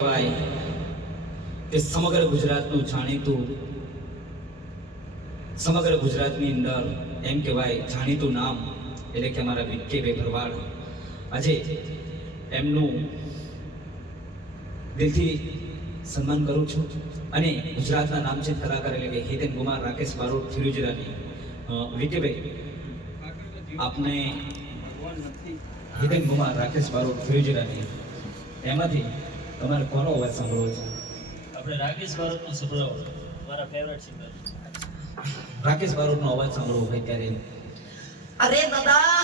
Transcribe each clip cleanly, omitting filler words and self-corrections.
કે સમગ્ર ગુજરાતનું જાણીતું સમગ્ર ગુજરાતની અંદર એમ કહેવાય જાણીતું નામ એટલે કે અમારા વિક્કીભાઈ ભરવાડ. આજે એમનું દિલથી સન્માન કરું છું અને ગુજરાતના નામચીન કલાકાર એટલે કે હિતેન કુમાર, રાકેશ બારોટ, ફિરોજરાની. વિક્કીભાઈ, આપને હિતેન કુમાર, રાકેશ બારોટ, ફિરોજરાની એમાંથી તમારે કોનો અવાજ સાંભળવો છે? આપણે રાકેશ બારોટનો સાંભળવો, મારા ફેવરેટ સિંગર. રાકેશ બારોટનો અવાજ સાંભળવો ભાઈ ત્યારે. અરે દાદા,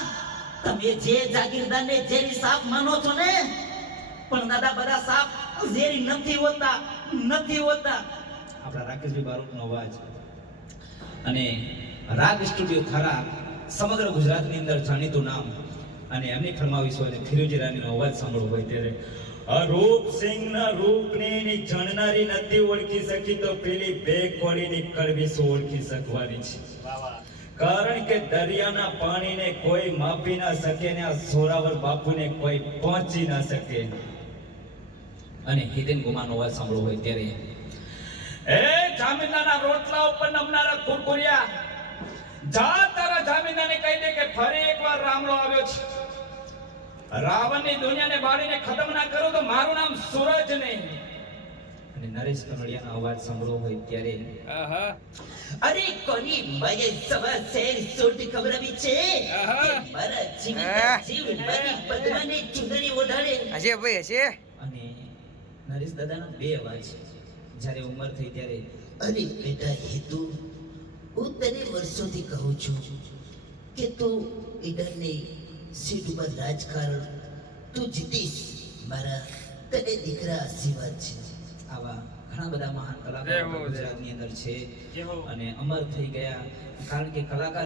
તમે જે જાગીરદારને ઝેરી સાપ માનો છો ને, પણ દાદા બધા સાપ ઝેરી નથી હોતા. આપણા રાકેશભાઈ બારોટનો અવાજ અને રાગ સ્ટુડિયો થારા સમગ્ર ગુજરાતની અંદર જાણીતું નામ અને એમની ફરમાવીશ હોય ફિરોજી રાણીનો અવાજ સાંભળવો હોય ત્યારે. રૂપ સિંહ ના રૂપ ની જાણનારી નથી ઓળખી શકી તો પેલી બે કોળીની કડવી ઓળખી શકવાની છે. કારણ કે દરિયાના પાણીને કોઈ માપી ના શકે ને આ સોરાવર બાપુને કોઈ પહોંચી ના શકે. અને હિતેન કુમારનો અવાજ સાંભળવો હોય ત્યારે. એ જામીનદારના રોટલા ઉપર નમનારા કુરકુરિયા, જા તારા જામીનદારને કહી દે કે ફરી એકવાર રામલો આવ્યો છે. રાવણની દુનિયાને બાળીને ખતમ ના કરો તો મારું નામ સૂરજ નહીં. અને નરેશ કનોડિયાનો અવાજ સાંભળવો હોય ત્યારે. અરે કોની મયે સવા શેર સોટ ખબરાવી છે કે મારા જીવ મારી પદ્માને ચુંદડી ઓઢાડે. હશે ભાઈ હશે. અને નરેશ દાદાના બે અવાજ જ્યારે ઉંમર થઈ ત્યારે. અરે બેટા હેતુ, હું તને વર્ષોથી કહું છું કે તું ઈડરને સીટ ઉપર રાજકારણ તું જીતીશ. મારા તને દીકરા આશીર્વાદ છે. આવા ઘણા બધા મહાન કલાકારો ગુજરાતની અંદર છે અને અમર થઈ ગયા. કારણ કે કલાકાર